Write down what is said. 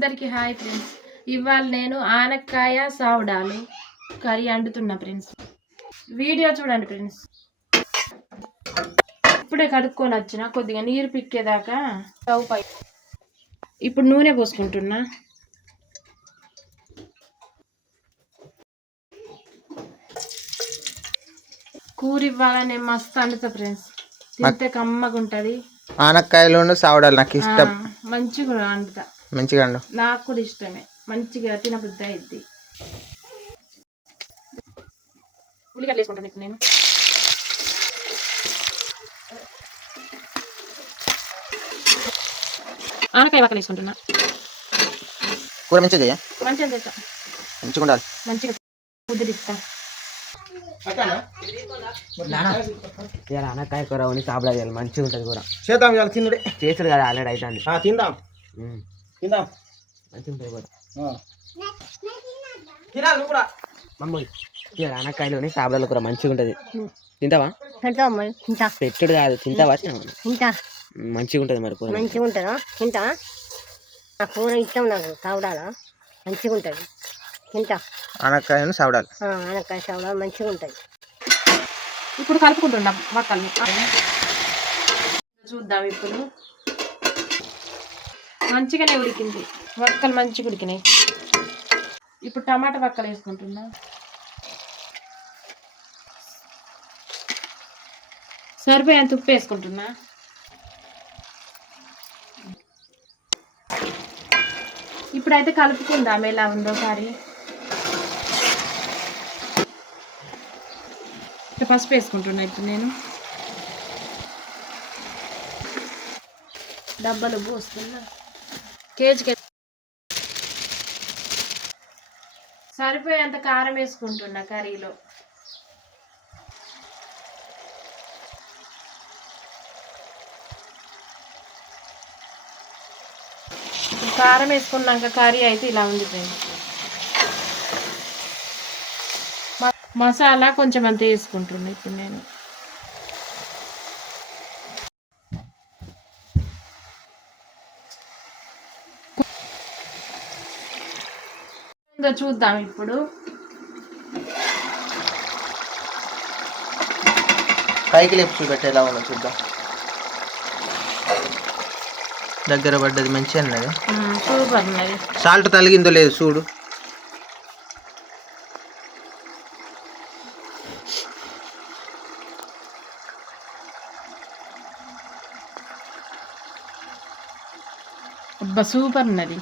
అందరికీ hi friends. ఇవాళ నేను ఆనక్కాయ సావడాలు కర్రీ వండుతున్నా ఫ్రెండ్స్. వీడియో చూడండి ఫ్రెండ్స్. ఇప్పుడే కడుక్కొని వచ్చిన, కొద్దిగా నీరు పిక్కేదాకా స్టవ్ పై ఇప్పుడు నూనె పోసుకుంటున్నా. కూర ఇవ్వాలని మస్తు వండుతా ఫ్రెండ్స్. తింటే కమ్మగా ఉంటుంది. ఆనక్కాయలు సావడాలు నాకు ఇష్టం. మంచిగా వండుతా. మంచిగా నాకు కూడా ఇష్టమే. మంచిగా తినబుద్ధి అయింది. ఉల్లిగడ్డలు వేసుకుంటాను ఇప్పుడు నేను. ఆనకాయ వక్కలు వేసుకుంటున్నా. కూర మంచిగా మంచిగా చేస్తా. మంచిగా ఉండాలి. మంచిగా కుదిరిస్తా. ఆనకాయ కూర ఉండి సాపడా చేయాలి. మంచిగా ఉంటుంది కూర. చేద్దాం ఇవాళ తిన్నడే చేసారు కదా ఆల్రెడీ అవుతుంది. తిందాం తిందాం. మంచిగా ఉంటుంది కూర. తినాలి కూడా మమ్మల్ని ఆనకాయలోని సాపడాల కూర మంచిగా ఉంటుంది. తింటావా? పెట్టుడు కాదు, తింటావా? మంచిగా ఉంటుంది మరి కూర. మంచిగా ఉంటుందా? తింటా. ఆ కూర ఇష్టం నాకు. సావడాలా మంచిగా ఉంటుంది. తింటా. ఆనకాయను సావడాలు. ఆనకాయ సావడాలు మంచిగా ఉంటాయి. ఇప్పుడు కలుపుకుంటున్నాం వక్కల్ని. చూద్దాం. ఇప్పుడు మంచిగానే ఉడికింది. వక్కలు మంచిగా ఉడికినాయి. ఇప్పుడు టమాటా వక్కలు వేసుకుంటున్నా. సరిపోయేంత ఉప్పు వేసుకుంటున్నా. ఇప్పుడైతే కలుపుకుందాం ఎలా ఉందో ఒకసారి. పసుపు వేసుకుంటున్నా. ఇప్పుడు నేను డబ్బాలు పోస్తున్నా. కేజీకి సరిపోయేంత కారం వేసుకుంటున్నా కర్రీలో. కారం వేసుకున్నాక కర్రీ అయితే ఇలా ఉంది ఫ్రెండ్స్. మసాలా కొంచెం అంత వేసుకుంటున్నా ఇప్పుడు నేను. చూద్దాం ఇప్పుడు. పైకి లేపు చూపెట్టి ఎలా ఉందో చూద్దాం. దగ్గర పడ్డది మంచిగా అన్నది. సూపర్ ఉన్నది. సాల్ట్ తలిగిందో లేదు చూడు. అబ్బా సూపర్ ఉన్నది.